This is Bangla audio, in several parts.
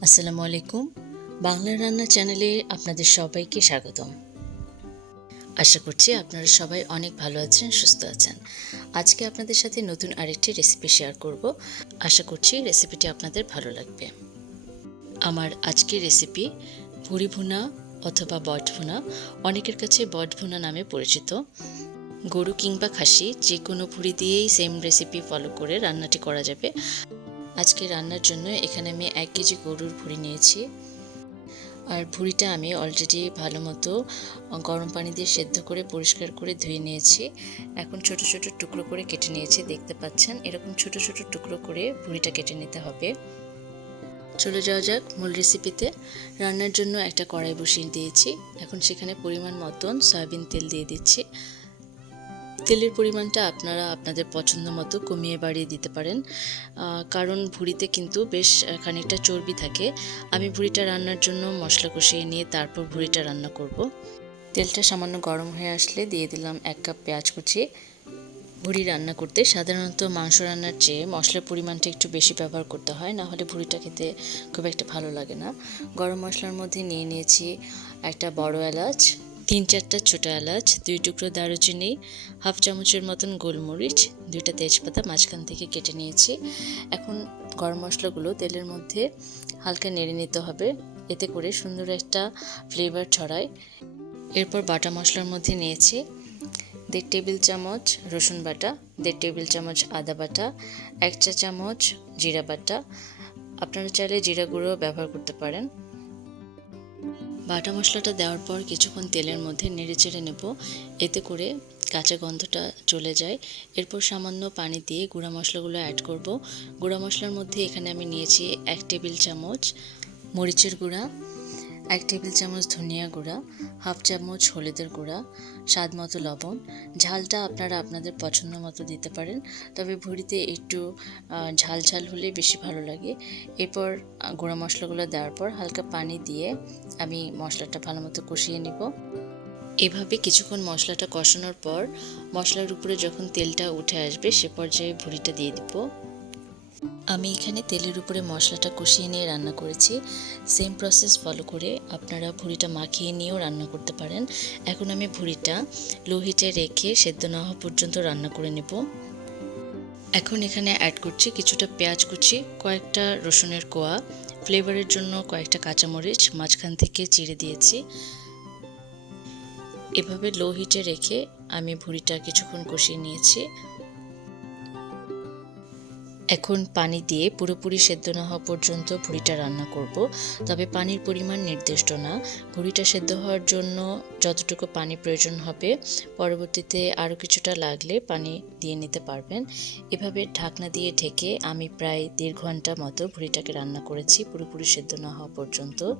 আসসালামু আলাইকুম। বাংলা রান্না চ্যানেলে আপনাদের সবাইকে স্বাগতম। আশা করছি আপনারা সবাই অনেক ভালো আছেন, সুস্থ আছেন। আজকে আপনাদের সাথে নতুন আরেকটি রেসিপি শেয়ার করব। আশা করছি রেসিপিটি আপনাদের ভালো লাগবে। আমার আজকের রেসিপি ভুড়ি ভুনা অথবা বট ভুনা, অনেকের কাছে বট ভুনা নামে পরিচিত। গরু কিংবা খাসি, যে কোনো ভুড়ি দিয়েই সেম রেসিপি ফলো করে রান্নাটি করা যাবে। আজকে রান্নার জন্য এখানে আমি এক কেজি গরুর ভুঁড়ি নিয়েছি। আর ভুঁড়িটা আমি অলরেডি ভালো মতো গরম পানি দিয়ে সেদ্ধ করে, পরিষ্কার করে ধুয়ে নিয়েছি। এখন ছোট ছোট টুকরো করে কেটে নিয়েছি, দেখতে পাচ্ছেন? এরকম ছোট ছোট টুকরো করে ভুঁড়িটা কেটে নিতে হবে। চলে যাওয়া যাক মূল রেসিপিতে রান্নার জন্য একটা কড়াই বসিয়ে দিয়েছি। এখন সেখানে পরিমাণ মতন সয়াবিন তেল দিয়ে দিচ্ছি। তেলের পরিমাণটা আপনারা আপনাদের পছন্দ মতো কমিয়ে বাড়িয়ে দিতে পারেন। কারণ ভুড়িতে কিন্তু বেশ খানিকটা চর্বি থাকে। আমি ভুড়িটা রান্নার জন্য মশলা কষিয়ে নিয়ে তারপর ভুড়িটা রান্না করব। তেলটা সামান্য গরম হয়ে আসলে দিয়ে দিলাম এক কাপ পেঁয়াজ কুচি। ভুড়ি রান্না করতে সাধারণত মাংস রান্নার চেয়ে মশলার পরিমাণটা একটু বেশি ব্যবহার করতে হয়, না হলে ভুড়িটা খেতে খুব একটা ভালো লাগে না। গরম মশলার মধ্যে নিয়ে নিয়েছি একটা বড় এলাচ তিন চারটা ছোটো এলাচ, দুই টুকরো দারুচিনি, হাফ চামচের মতন গোলমরিচ, দুইটা তেজপাতা মাঝখান থেকে কেটে নিয়েছি। এখন গরম মশলাগুলো তেলের মধ্যে হালকা নেড়ে নিতে হবে, এতে করে সুন্দর একটা ফ্লেভার ছড়ায়। এরপর বাটা মশলার মধ্যে নিয়েছি দেড় টেবিল চামচ রসুন বাটা, দেড় টেবিল চামচ আদা বাটা, এক চা চামচ জিরা বাটা। আপনারা চাইলে জিরা গুঁড়ো ব্যবহার করতে পারেন। বাটা মশলাটা দেওয়ার পর কিছুক্ষণ তেলের মধ্যে নেড়ে চেড়ে নেব। এতে করে কাঁচা গন্ধটা চলে যায়। এরপর সামান্য পানি দিয়ে গুঁড়া মশলাগুলো অ্যাড করব। গুঁড়া মশলার মধ্যে এখানে আমি নিয়েছি এক টেবিল চামচ মরিচের গুঁড়া এক টেবিল চামচ ধনিয়া গুঁড়া, হাফ চামচ হলুদের গুঁড়া, স্বাদ মতো লবণ। ঝালটা আপনারা আপনাদের পছন্দ মতো দিতে পারেন, তবে ভুড়িতে একটু ঝাল ঝাল হলে বেশি ভালো লাগে। এরপর গুঁড়া মশলাগুলো দেওয়ার পর হালকা পানি দিয়ে আমি মশলাটা ভালো মতো কষিয়ে নেব। এভাবে কিছুক্ষণ মশলাটা কষানোর পর, মশলার উপরে যখন তেলটা উঠে আসবে সে পর্যায়ে ভুড়িটা দিয়ে দিব। আমি এখানে তেলের উপরে মশলাটা কষিয়ে নিয়ে রান্না করেছি। সেম প্রসেস ফলো করে আপনারা ভুড়িটা মাখিয়ে নিয়েও রান্না করতে পারেন। এখন আমি ভুড়িটা লো হিটে রেখে সেদ্ধ না হওয়া পর্যন্ত রান্না করে নেব। এখন এখানে অ্যাড করছি কিছুটা পেঁয়াজ কুচি, কয়েকটা রসুনের কোয়া ফ্লেভারের জন্য কয়েকটা কাঁচামরিচ, মাঝখান থেকে চিড়ে দিয়েছি। এভাবে লো হিটে রেখে আমি ভুড়িটা কিছুক্ষণ কষিয়ে নিয়েছি। এখন পানি দিয়ে পুরোপুরি সেদ্ধ না হওয়া পর্যন্ত ভুড়িটা রান্না করব। তবে পানির পরিমাণ নির্দিষ্ট না। ভুড়িটা সেদ্ধ হওয়ার জন্য যতটুকু পানি প্রয়োজন হবে, পরবর্তীতে আরও কিছুটা লাগলে পানি দিয়ে নিতে পারবেন। এভাবে ঢাকনা দিয়ে ঢেকে আমি প্রায় দেড় ঘণ্টা মতো ভুড়িটাকে রান্না করেছি, পুরোপুরি সেদ্ধ না হওয়া পর্যন্ত।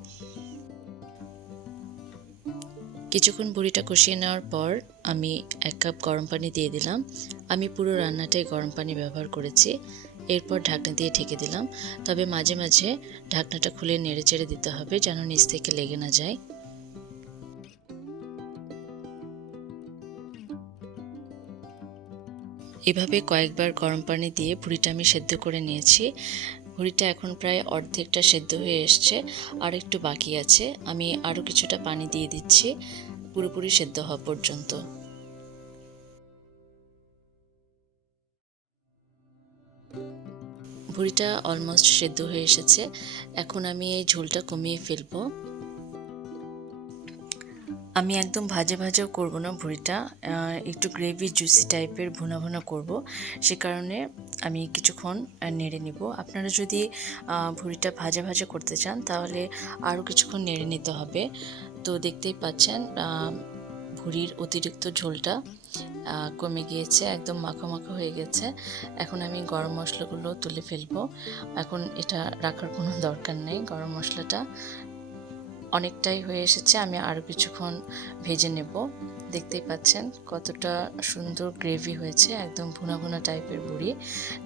কিছুক্ষণ ভুড়িটা কষিয়ে নেওয়ার পর আমি এক কাপ গরম পানি দিয়ে দিলাম। আমি পুরো রান্নাটাই গরম পানি ব্যবহার করেছি। এরপর ঢাকনা দিয়ে ঢেকে দিলাম। তবে মাঝে মাঝে ঢাকনাটা খুলে নেড়ে চেড়ে দিতে হবে যেন নিচ থেকে লেগে না যায়। এভাবে কয়েকবার গরম পানি দিয়ে ভুড়িটা আমি সেদ্ধ করে নিয়েছি। ভুড়িটা এখন প্রায় অর্ধেকটা সেদ্ধ হয়ে এসছে আর একটু বাকি আছে। আমি আরও কিছুটা পানি দিয়ে দিচ্ছি, পুরোপুরি সেদ্ধ হওয়া পর্যন্ত। ভুড়িটা অলমোস্ট সেদ্ধ হয়ে এসেছে। এখন আমি এই ঝোলটা কমিয়ে ফেলব। আমি একদম ভাজে ভাজাও করব না ভুড়িটা একটু গ্রেভি জুসি টাইপের ভুনা ভুনা করব। সে কারণে আমি কিছুক্ষণ নেড়ে নিব। আপনারা যদি ভুড়িটা ভাজা ভাজা করতে চান, তাহলে আরও কিছুক্ষণ নেড়ে নিতে হবে। তো দেখতেই পাচ্ছেন ভুড়ির অতিরিক্ত ঝোলটা কমে গিয়েছে, একদম মাখো মাখো হয়ে গেছে। এখন আমি গরম মশলাগুলো তুলে ফেলব। এখন এটা রাখার কোনো দরকার নেই গরম মশলাটা। অনেকটাই হয়ে এসেছে, আমি আরও কিছুক্ষণ ভেজে নেব। দেখতেই পাচ্ছেন কতটা সুন্দর গ্রেভি হয়েছে, একদম ভুনা ভুনা টাইপের বুড়ি।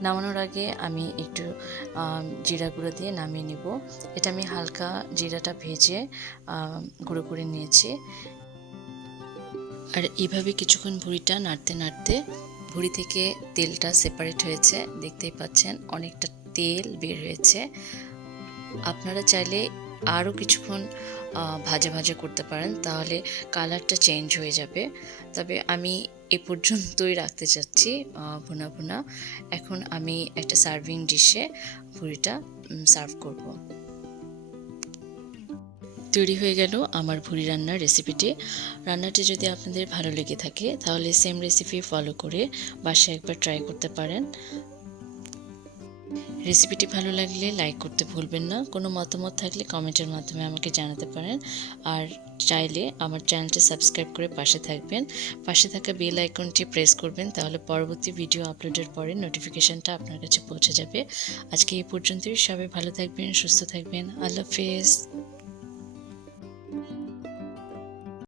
নামানোর আগে আমি একটু জিরা গুঁড়ো দিয়ে নামিয়ে নেব। এটা আমি হালকা জিরাটা ভেজে গুঁড়ো করে নিয়েছি। আর এইভাবে কিছুক্ষণ ভুড়িটা নাড়তে নাড়তে ভুড়ি থেকে তেলটা সেপারেট হয়েছে। দেখতেই পাচ্ছেন, অনেকটা তেল বের হয়েছে। আপনারা চাইলে আরও কিছুক্ষণ ভাজা ভাজা করতে পারেন, তাহলে কালারটা চেঞ্জ হয়ে যাবে। তবে আমি এ পর্যন্তই রাখতে চাচ্ছি ভুনা ভুনা। এখন আমি একটা সার্ভিং ডিশে ভুড়িটা সার্ভ করব। তৈরি হয়ে গেল আমার ভুড়ি রান্নার রেসিপিটি রান্নাটি যদি আপনাদের ভালো লেগে থাকে, তাহলে সেম রেসিপি ফলো করে বাসায় একবার ট্রাই করতে পারেন। রেসিপিটি ভালো লাগলে লাইক করতে ভুলবেন না। কোনো মতামত থাকলে কমেন্টের মাধ্যমে আমাকে জানাতে পারেন। আর চাইলে আমার চ্যানেলটি সাবস্ক্রাইব করে পাশে থাকবেন। পাশে থাকা বেল আইকনটি প্রেস করবেন, তাহলে পরবর্তী ভিডিও আপলোডের পরে নোটিফিকেশনটা আপনার কাছে পৌঁছে যাবে। আজকে এই পর্যন্তই। সবাই ভালো থাকবেন, সুস্থ থাকবেন। আল্লাহ হাফেজ।